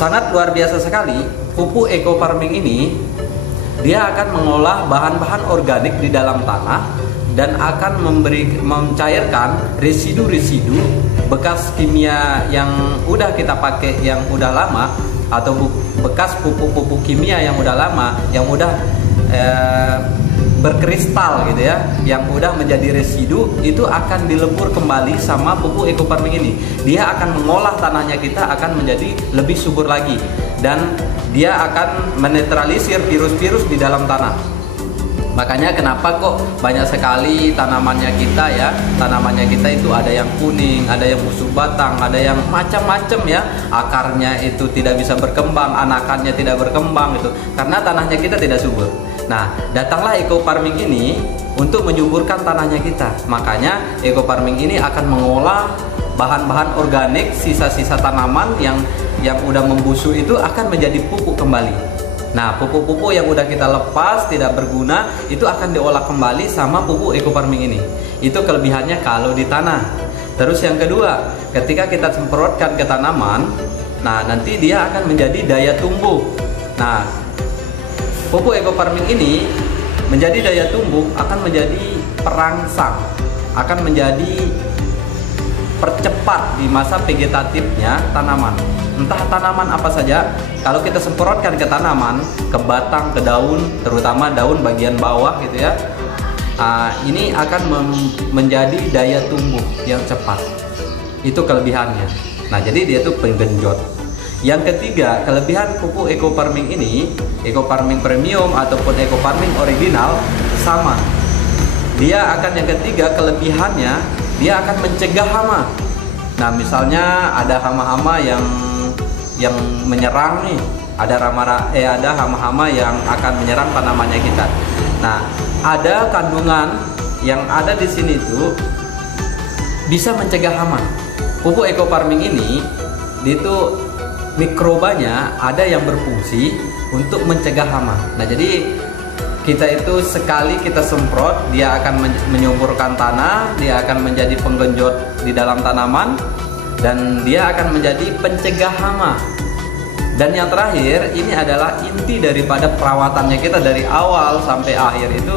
sangat luar biasa sekali. Pupuk eco farming ini dia akan mengolah bahan-bahan organik di dalam tanah dan akan mencairkan residu-residu bekas kimia yang udah kita pakai yang udah lama, atau bekas pupuk-pupuk kimia yang udah lama, yang udah berkristal gitu ya, yang udah menjadi residu, itu akan dilebur kembali sama pupuk eco farming ini. Dia akan mengolah tanahnya kita akan menjadi lebih subur lagi, dan dia akan menetralisir virus-virus di dalam tanah. Makanya kenapa kok banyak sekali tanamannya kita ya, tanamannya kita itu ada yang kuning, ada yang busuk batang, ada yang macam-macam ya, akarnya itu tidak bisa berkembang, anakannya tidak berkembang itu karena tanahnya kita tidak subur. Nah, datanglah eco farming ini untuk menyuburkan tanahnya kita. Makanya eco farming ini akan mengolah bahan-bahan organik, sisa-sisa tanaman yang udah membusuk itu akan menjadi pupuk kembali. Nah, pupuk-pupuk yang udah kita lepas tidak berguna itu akan diolah kembali sama pupuk eco farming ini. Itu kelebihannya kalau di tanah. Terus yang kedua, ketika kita semprotkan ke tanaman, nah nanti dia akan menjadi daya tumbuh. Nah, pupuk eco farming ini menjadi daya tumbuh akan menjadi perangsang, akan menjadi percepat di masa vegetatifnya tanaman. Entah tanaman apa saja, kalau kita semprotkan ke tanaman, ke batang, ke daun, terutama daun bagian bawah gitu ya, ini akan menjadi daya tumbuh yang cepat. Itu kelebihannya. Nah, jadi dia tuh penggenjot. Yang ketiga, kelebihan pupuk eco farming ini, eco farming premium ataupun eco farming original sama. Dia akan, yang ketiga kelebihannya, dia akan mencegah hama. Nah, misalnya ada hama-hama yang menyerang nih, ada hama-hama yang akan menyerang tanamannya kita. Nah, ada kandungan yang ada di sini itu bisa mencegah hama. Pupuk eco farming ini itu mikrobanya ada yang berfungsi untuk mencegah hama. Nah, jadi kita itu sekali kita semprot, dia akan menyuburkan tanah, dia akan menjadi penggenjot di dalam tanaman, dan dia akan menjadi pencegah hama. Dan yang terakhir, ini adalah inti daripada perawatannya kita dari awal sampai akhir itu,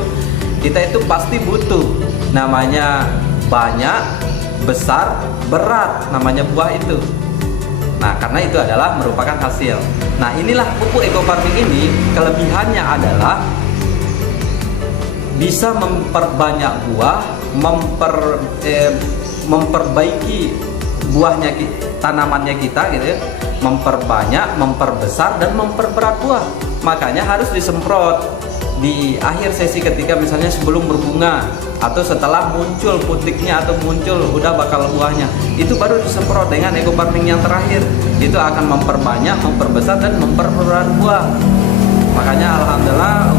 kita itu pasti butuh namanya banyak, besar, berat, namanya buah itu. Nah, karena itu adalah merupakan hasil. Nah, inilah pupuk eco farming ini, kelebihannya adalah bisa memperbanyak buah, memperbaiki buahnya, tanamannya kita gitu ya, memperbanyak, memperbesar, dan memperberat buah. Makanya harus disemprot di akhir sesi ketika misalnya sebelum berbunga atau setelah muncul putiknya atau muncul udah bakal buahnya, itu baru disemprot dengan eco farming yang terakhir. Itu akan memperbanyak, memperbesar, dan memperberat buah. Makanya alhamdulillah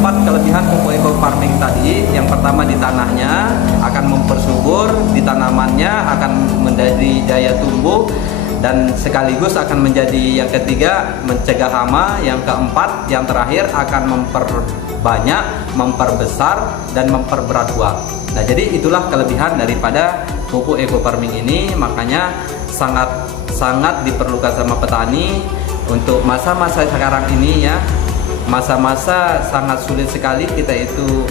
4 kelebihan pupuk eco farming tadi. Yang pertama, di tanahnya akan mempersubur, di tanamannya akan menjadi daya tumbuh, dan sekaligus akan menjadi, yang ketiga, mencegah hama. Yang keempat, yang terakhir, akan memperbanyak, memperbesar, dan memperberat buah. Nah, jadi itulah kelebihan daripada pupuk eco farming ini. Makanya sangat diperlukan sama petani untuk masa-masa sekarang ini ya. Masa-masa sangat sulit sekali kita itu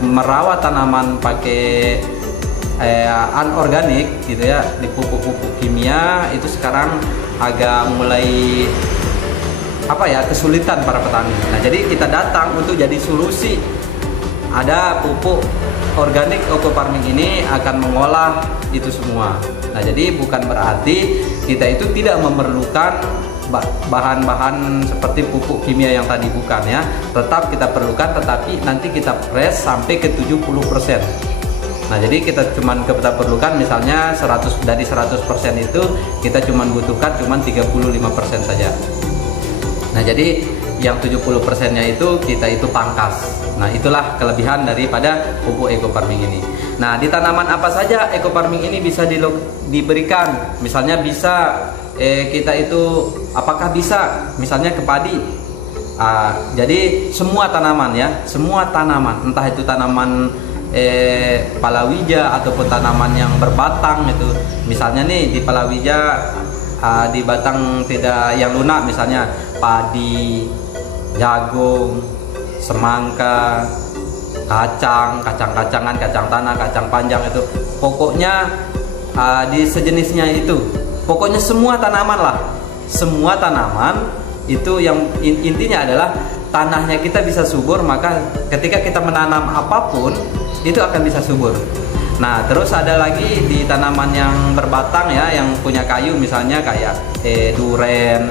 merawat tanaman pakai anorganik gitu ya, di pupuk-pupuk kimia itu sekarang agak mulai kesulitan para petani. Nah, jadi kita datang untuk jadi solusi. Ada pupuk organik eco farming ini akan mengolah itu semua. Nah, jadi bukan berarti kita itu tidak memerlukan bahan-bahan seperti pupuk kimia yang tadi, bukan ya. Tetap kita perlukan, tetapi nanti kita press sampai ke 70%. Nah, jadi kita perlukan misalnya 100, dari 100% itu kita butuhkan 35% saja. Nah, jadi yang 70%-nya itu kita itu pangkas. Nah, itulah kelebihan daripada pupuk eco farming ini. Nah, di tanaman apa saja eco farming ini bisa diberikan? Misalnya bisa kita itu apakah bisa misalnya ke padi? Jadi semua tanaman ya, semua tanaman, entah itu tanaman palawija ataupun tanaman yang berbatang itu. Misalnya nih di palawija di batang tidak yang lunak, misalnya padi, jagung, semangka, kacang-kacangan, kacang tanah, kacang panjang, itu pokoknya di sejenisnya itu, pokoknya semua tanaman lah, semua tanaman itu yang intinya adalah tanahnya kita bisa subur, maka ketika kita menanam apapun itu akan bisa subur. Nah, terus ada lagi di tanaman yang berbatang ya, yang punya kayu, misalnya kayak duren,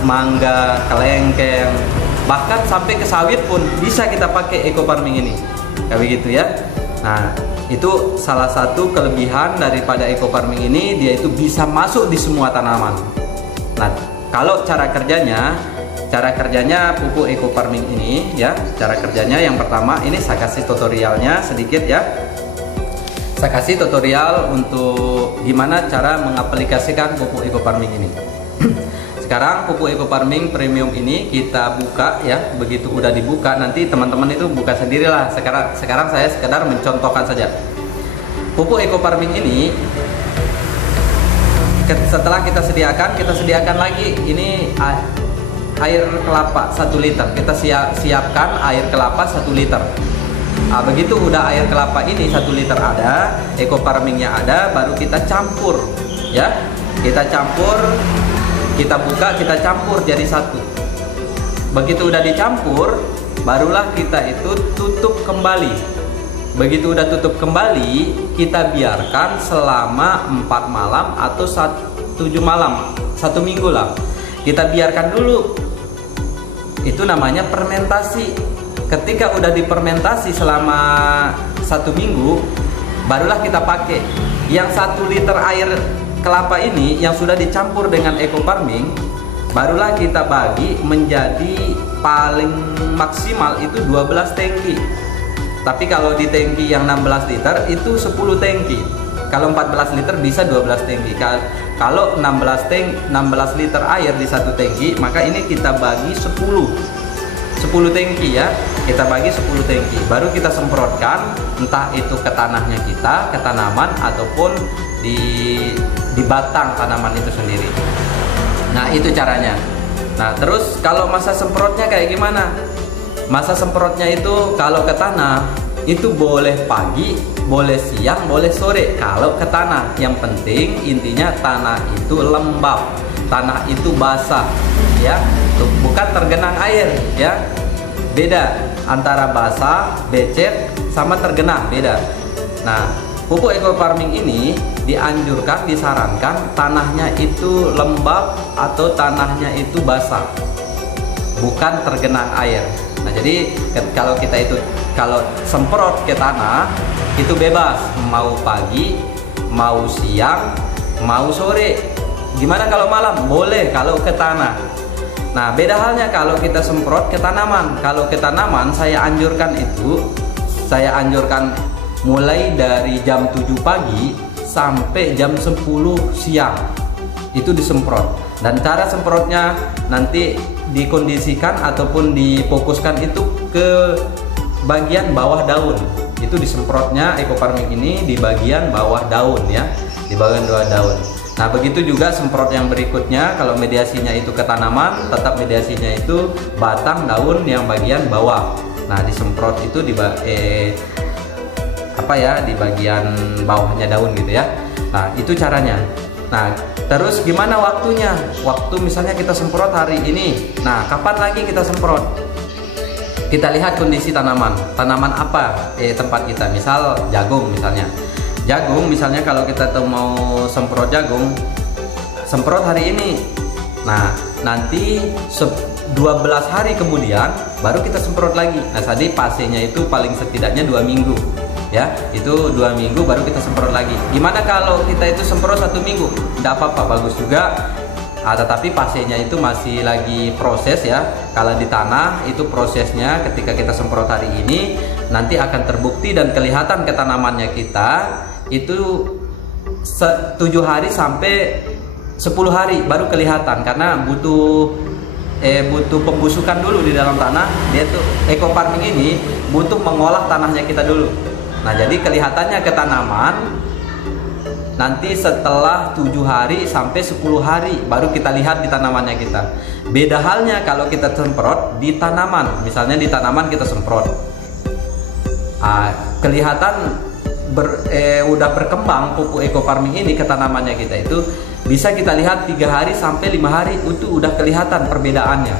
mangga, kelengkeng, bahkan sampai ke sawit pun bisa kita pakai eco farming ini, kayak begitu ya. Nah, itu salah satu kelebihan daripada eco farming ini, dia itu bisa masuk di semua tanaman. Nah, kalau cara kerjanya pupuk eco farming ini ya, cara kerjanya yang pertama ini saya kasih tutorialnya sedikit ya. Saya kasih tutorial untuk gimana cara mengaplikasikan pupuk eco farming ini. Sekarang pupuk eco farming premium ini kita buka ya. Begitu udah dibuka, nanti teman-teman itu buka sendirilah. Sekarang saya sekedar mencontohkan saja. Pupuk eco farming ini setelah kita sediakan lagi ini air kelapa 1 liter. Kita siapkan air kelapa 1 liter. Nah, begitu udah air kelapa ini 1 liter ada, eco farmingnya ada, baru kita campur ya. Kita campur, kita buka, kita campur jadi satu. Begitu udah dicampur, barulah kita itu tutup kembali. Begitu udah tutup kembali, kita biarkan selama 4 malam atau 7 malam, 1 minggu lah. Kita biarkan dulu. Itu namanya fermentasi. Ketika udah difermentasi selama 1 minggu, barulah kita pakai. Yang 1 liter air kelapa ini yang sudah dicampur dengan eco farming, barulah kita bagi menjadi paling maksimal itu 12 tangki. Tapi kalau di tangki yang 16 liter itu 10 tangki. Kalau 14 liter bisa 12 tangki. Kalau 16 liter air di 1 tangki, maka ini kita bagi 10 tangki ya. Kita bagi 10 tangki, baru kita semprotkan, entah itu ke tanahnya kita, ke tanaman, ataupun di batang tanaman itu sendiri. Nah, itu caranya. Nah, terus kalau masa semprotnya kayak gimana? Masa semprotnya itu kalau ke tanah itu boleh pagi, boleh siang, boleh sore. Kalau ke tanah, yang penting intinya tanah itu lembab, tanah itu basah ya, bukan tergenang air ya. Beda antara basah, becek sama tergenang, beda. Nah, pupuk eco farming ini dianjurkan, disarankan tanahnya itu lembab atau tanahnya itu basah, bukan tergenang air. Nah, jadi kalau kita itu kalau semprot ke tanah itu bebas, mau pagi, mau siang, mau sore. Gimana kalau malam? Boleh kalau ke tanah. Nah, beda halnya kalau kita semprot ke tanaman. Kalau ke tanaman saya anjurkan mulai dari jam 7 pagi sampai jam 10 siang itu disemprot. Dan cara semprotnya nanti dikondisikan ataupun difokuskan itu ke bagian bawah daun. Itu disemprotnya eco farming ini di bagian bawah daun ya, di bagian bawah daun. Nah, begitu juga semprot yang berikutnya. Kalau mediasinya itu ke tanaman, tetap mediasinya itu batang daun yang bagian bawah. Nah, disemprot itu di bagian bawahnya daun gitu ya. Nah, itu caranya. Nah, terus gimana waktunya? Waktu misalnya kita semprot hari ini. Nah, kapan lagi kita semprot? Kita lihat kondisi tanaman. Tanaman apa tempat kita? Misal jagung misalnya. Jagung misalnya kalau kita tuh mau semprot jagung, semprot hari ini. Nah, nanti 12 hari kemudian baru kita semprot lagi. Nah, tadi pasenya itu paling setidaknya 2 minggu. Ya, itu 2 minggu baru kita semprot lagi. Gimana kalau kita itu semprot 1 minggu? Tidak apa-apa, bagus juga. Tetapi pasenya itu masih lagi proses ya. Kalau di tanah itu prosesnya ketika kita semprot hari ini nanti akan terbukti dan kelihatan ke tanamannya kita itu 7 hari sampai 10 hari baru kelihatan, karena butuh pembusukan dulu di dalam tanah. Dia tuh eco farming ini butuh mengolah tanahnya kita dulu. Nah, jadi kelihatannya ke tanaman nanti setelah 7 hari sampai 10 hari baru kita lihat di tanamannya kita. Beda halnya kalau kita semprot di tanaman, misalnya di tanaman kita semprot, kelihatan udah berkembang pupuk Eco Farming ini ke tanamannya kita, itu bisa kita lihat 3 hari sampai 5 hari itu udah kelihatan perbedaannya,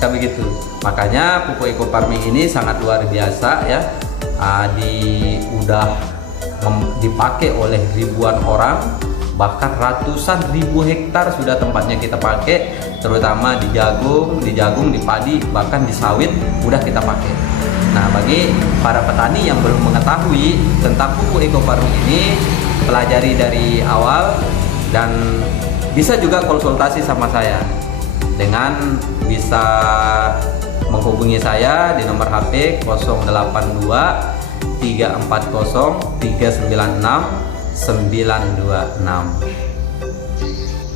kayak begitu. Makanya pupuk Eco Farming ini sangat luar biasa ya, udah dipakai oleh ribuan orang, bahkan ratusan ribu hektar sudah tempatnya kita pakai, terutama di jagung, di padi, bahkan di sawit udah kita pakai. Nah, bagi para petani yang belum mengetahui tentang pupuk Eco Farming ini, pelajari dari awal dan bisa juga konsultasi sama saya dengan bisa menghubungi saya di nomor HP 082 340 396 926.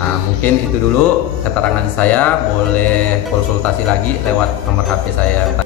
Nah, mungkin itu dulu keterangan saya, boleh konsultasi lagi lewat nomor HP saya.